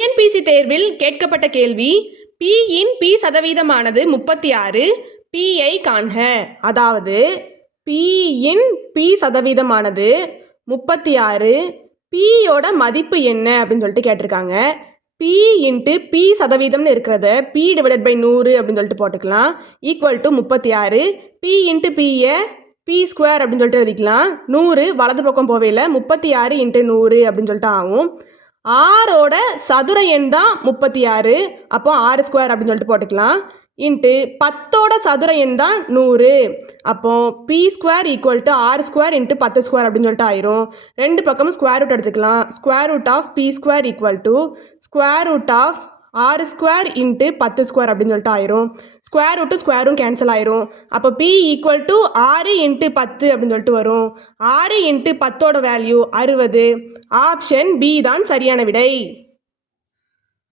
TNPSC தேர்வில் கேட்கப்பட்ட கேள்வி P இன் P சதவீதமானது 36, Pஐ காண்க. அதாவது P இன் P சதவீதமானது 36, Pயோட மதிப்பு என்ன அப்படின்னு சொல்லிட்டு கேட்டிருக்காங்க. P இன்ட்டு P சதவீதம்னு இருக்கிறத P டிவைடட் பை 100 அப்படின்னு சொல்லிட்டு போட்டுக்கலாம். Equal to 36. P இன்ட்டு Pயை P ஸ்கொயர் அப்படின்னு சொல்லிட்டு எழுதிக்கலாம். 100 வலது பக்கம் போவையில் 36 இன்ட்டு 100 அப்படின்னு சொல்லிட்டு ஆகும். ஆரோட சதுர எண் தான் 36, அப்போ 6 ஸ்கொயர் அப்படின்னு சொல்லிட்டு போட்டுக்கலாம். இன்ட்டு 10ஓட சதுர எண் தான் 100, அப்போ P square equal to 6 square into 10 square அப்படின்னு சொல்லிட்டு ஆயிரும். ரெண்டு பக்கமும் ஸ்கொயர் ரூட் எடுத்துக்கலாம். Square root of P square equal to square root of 6 square into 10 square அப்படின்னு சொல்லிட்டு ஆயிரும். ஸ்கொயர் ரூட்டு ஸ்கொயரும் கேன்சல் ஆயிரும். அப்போ P ஈக்குவல் டு 6 இன்ட்டு 10 அப்படின்னு சொல்லிட்டு வரும். 6 இன்ட்டு 10ஓட வேல்யூ 60. ஆப்ஷன் பி தான் சரியான விடை.